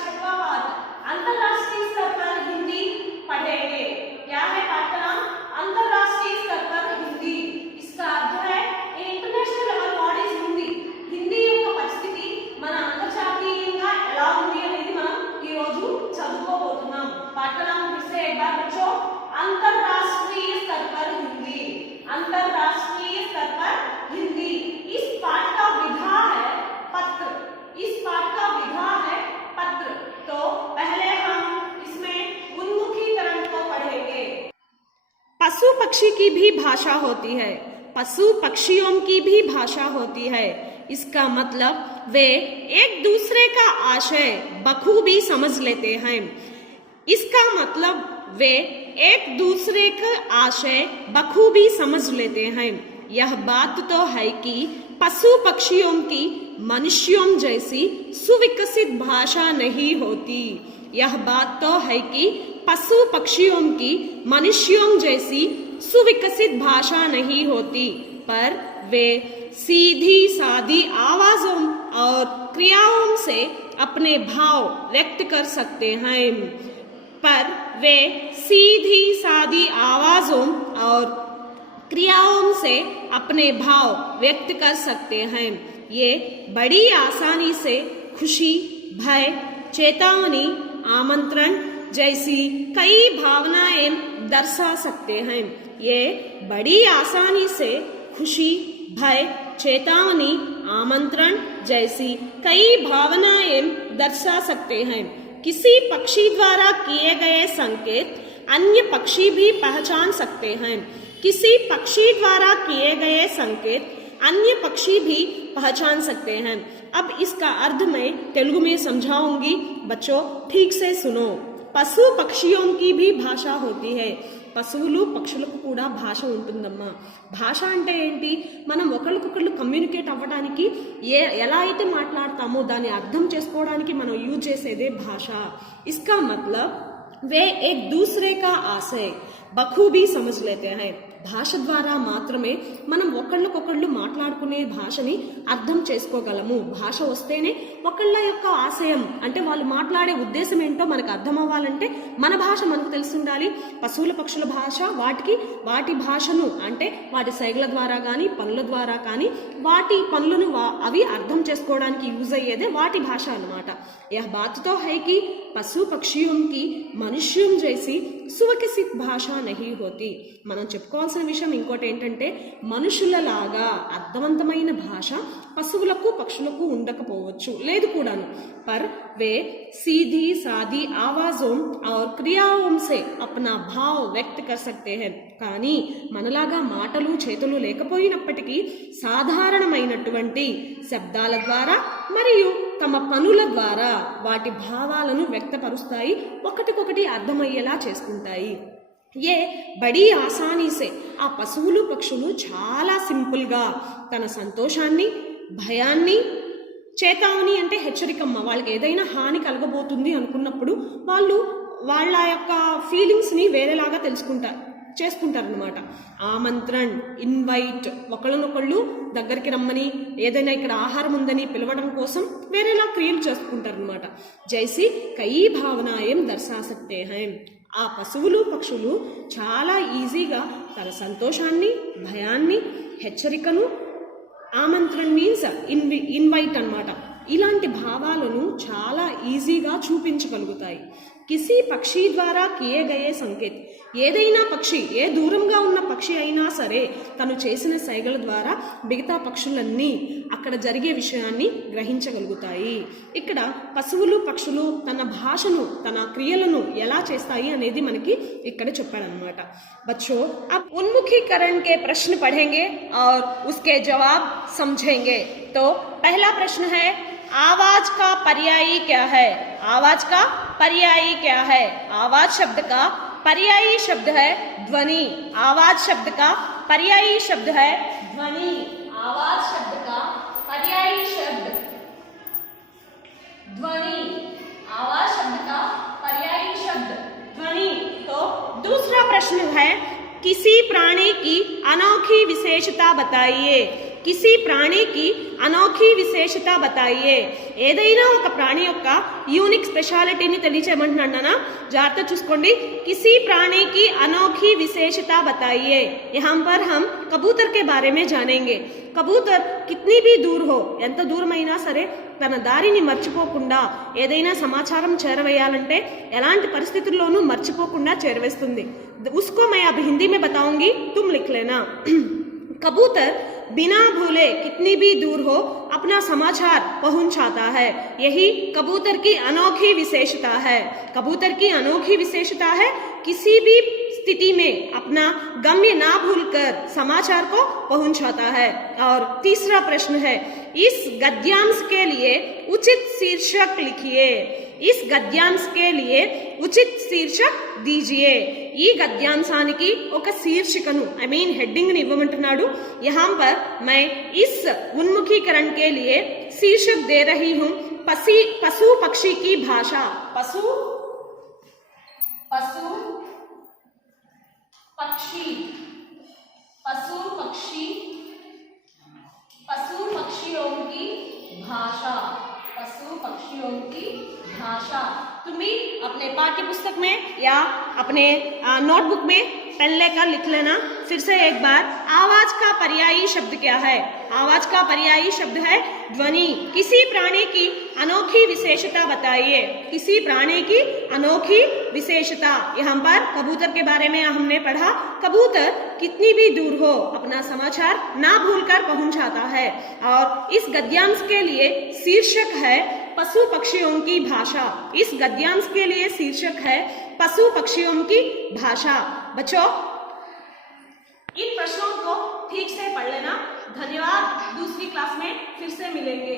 छठवां पाठ अंतरराष्ट्रीय स्तर पर हिंदी पढ़ेंगे। क्या है पाठ का नाम? अंतरराष्ट्रीय स्तर पर हिंदी। इसका अर्थ है international level what is Hindi, Hindi యొక్క పరిస్థితి మన అంతర్జాతీయంగా ఎలా ఉంది అనేది మనం ఈ రోజు చదువుకోబోతున్నాం। పాఠ का नाम फिर से एक बार बच्चों, अंतरराष्ट्रीय स्तर पर हिंदी। अंतरराष्ट्रीय स्तर पर हिंदी। इस पाठ का विधा है पत्र। इस पाठ का विधा है पत्र। तो पहले हम इसमें उन्मुखीकरण को पढ़ेंगे। पशु पक्षी की भी भाषा होती है, पशु पक्षियों की भी भाषा होती है। इसका मतलब वे एक दूसरे का आशय बखूबी समझ लेते हैं। इसका मतलब वे एक दूसरे का आशय बखूबी समझ लेते हैं। यह बात तो है कि पशु पक्षियों की मनुष्यों जैसी सुविकसित भाषा नहीं होती। यह बात तो है कि पशु पक्षियों की मनुष्यों जैसी सुविकसित भाषा नहीं होती, पर वे सीधी सादी आवाजों और क्रियाओं से अपने भाव व्यक्त कर सकते हैं। पर वे सीधी सादी आवाजों और क्रियाओं से अपने भाव व्यक्त कर सकते हैं। ये बड़ी आसानी से खुशी, भय, चेतावनी, आमंत्रण जैसी कई भावनाएं दर्शा सकते हैं। ये बड़ी आसानी से खुशी, भय, चेतावनी, आमंत्रण जैसी कई भावनाएं दर्शा सकते हैं। किसी पक्षी द्वारा किए गए संकेत अन्य पक्षी भी पहचान सकते हैं। किसी पक्षी द्वारा किए गए संकेत अन्य पक्षी भी पहचान सकते हैं। अब इसका अर्थ मैं तेलुगु में समझाऊंगी, बच्चों ठीक से सुनो। पशु पक्षियों की भी भाषा होती है। పశువులు పక్షులకు కూడా భాష ఉంటుందమ్మా। భాష అంటే ఏంటి? మనం ఒకరికొకళ్ళు కమ్యూనికేట్ అవ్వడానికి ఎలా అయితే మాట్లాడతామో దాన్ని అర్థం చేసుకోవడానికి మనం యూజ్ చేసేదే భాష। इसका मतलब वे एक दूसरे का आशय बखूबी समझ लेते हैं। భాష ద్వారా మాత్రమే మనం ఒకళ్ళకొకళ్ళు మాట్లాడుకునే భాషని అర్థం చేసుకోగలము। భాష వస్తేనే ఒకళ్ళ యొక్క ఆశయం అంటే వాళ్ళు మాట్లాడే ఉద్దేశం ఏంటో మనకు అర్థం అవ్వాలంటే మన భాష మనకు తెలిసి ఉండాలి। పశువుల పక్షుల భాష వాటి భాషను అంటే వాటి సైగల ద్వారా కానీ పనుల ద్వారా కానీ వాటి పనులను అవి అర్థం చేసుకోవడానికి యూజ్ అయ్యేదే వాటి భాష అన్నమాట। यह बात तो है कि पशु पक्षियों की मनुष्यों जैसी सुविकसित भाषा नहीं होती। మనం చెప్పుకోవాల్సిన విషయం ఇంకోటి ఏంటంటే మనుషులలాగా అర్థవంతమైన భాష పశువులకు పక్షులకు ఉండకపోవచ్చు, లేదు కూడాను। पर वे सीधी सादी आवाजों और क्रियाओं से अपना भाव व्यक्त कर सकते हैं। కానీ మనలాగా మాటలు చేతులు లేకపోయినప్పటికీ సాధారణమైనటువంటి శబ్దాల ద్వారా మరియు తమ పనుల ద్వారా వాటి భావాలను వ్యక్తపరుస్తాయి, ఒకటికొకటి అర్థమయ్యేలా చేసుకుంటాయి। ఏ బడి ఆసానీ సే ఆ పశువులు పక్షులు చాలా సింపుల్ గా తన సంతోషాన్ని, భయాన్ని, చేతావని అంటే హెచ్చరికమ్మ, వాళ్ళకి ఏదైనా హాని కలగబోతుంది అనుకున్నప్పుడు వాళ్ళు వాళ్ళ యొక్క ఫీలింగ్స్ ని వేరేలాగా చేసుకుంటారనమాట। ఆమంత్రణ్, ఇన్వైట్, ఒకళ్ళనొకళ్ళు దగ్గరికి రమ్మని ఏదైనా ఇక్కడ ఆహారం ఉందని పిలవడం కోసం వేరేలా క్రియలు చేసుకుంటారనమాట। జైసి కై భావనాయం దర్శా సక్తే హై। ఆ పశువులు పక్షులు చాలా ఈజీగా తన సంతోషాన్ని, భయాన్ని, హెచ్చరికను, ఆమంత్రణ్ మీన్స్ ఇన్వైట్ అన్నమాట, ఇలాంటి భావాలను చాలా ఈజీగా చూపించగలుగుతాయి। కిసి పక్షి ద్వారా కియే గయే సంకేత్, ఏదైనా పక్షి ఏ దూరంగా ఉన్న పక్షి అయినా సరే తను చేసిన సైగల ద్వారా మిగతా పక్షులన్నీ అక్కడ జరిగే విషయాన్ని గ్రహించగలుగుతాయి। ఇక్కడ పశువులు పక్షులు తన భాషను, తన క్రియలను ఎలా చేస్తాయి అనేది మనకి ఇక్కడ చెప్పారన్నమాట। बच्चों अब उन्मुखीकरण के प्रश्न पढ़ेंगे और उसके जवाब समझेंगे। तो पहला प्रश्न है, आवाज का पर्यायी क्या है? आवाज का पर्यायी क्या है? आवाज शब्द का पर्यायी शब्द है ध्वनि। आवाज शब्द का पर्यायी शब्द है ध्वनि। आवाज शब्द का पर्यायी शब्द ध्वनि। आवाज शब्द का पर्यायी शब्द ध्वनि। तो दूसरा प्रश्न है, किसी प्राणी की अनोखी विशेषता बताइए। किसी प्राणी की अनोखी विशेषता बताइए ఏదైనా ఒక ప్రాణి యొక్క యూనిక్ స్పెషాలిటీని తెలియచేయమంటున్నానా జాగ్రత్త చూసుకోండి किसी प्राणी की अनोखी विशेषता बताइए यहाँ पर हम कबूतर के बारे में जानेंगे कबूतर कितनी भी दूर हो ఎంత దూరమైనా సరే తన దారిని మర్చిపోకుండా ఏదైనా సమాచారం చేరవేయాలంటే ఎలాంటి పరిస్థితుల్లోనూ మర్చిపోకుండా చేరవేస్తుంది उसको मैं अब हिंदी में बताऊंगी तुम लिख लेना कबूतर बिना भूले कितनी भी दूर हो अपना समाचार पहुंचाता है यही कबूतर की अनोखी विशेषता है कबूतर की अनोखी विशेषता है किसी भी स्थिति में अपना गम्य ना भूलकर समाचार को पहुंचाता है और तीसरा प्रश्न है इस गद्यांश के लिए उचित शीर्षक लिखिए इस गद्यांश के लिए उचित शीर्षक दीजिए ఈ గద్యాంశానికి ఒక శీర్షికను ఐ మీన్ హెడ్డింగ్ ని ఇవ్వమంటున్నాడు यहाँ पर मैं इस उन्मुखीकरण के लिए शीर्षक दे रही हूं पशु पक्षी की भाषा पशु पक्षियों की भाषा पशु पक्षियों की भाषा तुम भी अपने पाठ्य पुस्तक में या अपने नोटबुक में पेन लेकर लिख लेना फिर से एक बार आवाज का पर्यायी शब्द क्या है आवाज का पर्यायी शब्द है ध्वनि किसी प्राणी की अनोखी विशेषता बताइए किसी प्राणी की अनोखी विशेषता यहाँ पर कबूतर के बारे में हमने पढ़ा कबूतर कितनी भी दूर हो अपना समाचार ना भूलकर पहुंचाता है और इस गद्यांश के लिए शीर्षक है पशु पक्षियों की भाषा इस गद्यांश के लिए शीर्षक है पशु पक्षियों की भाषा बच्चों इन प्रश्नों को ठीक से पढ़ लेना धन्यवाद दूसरी क्लास में फिर से मिलेंगे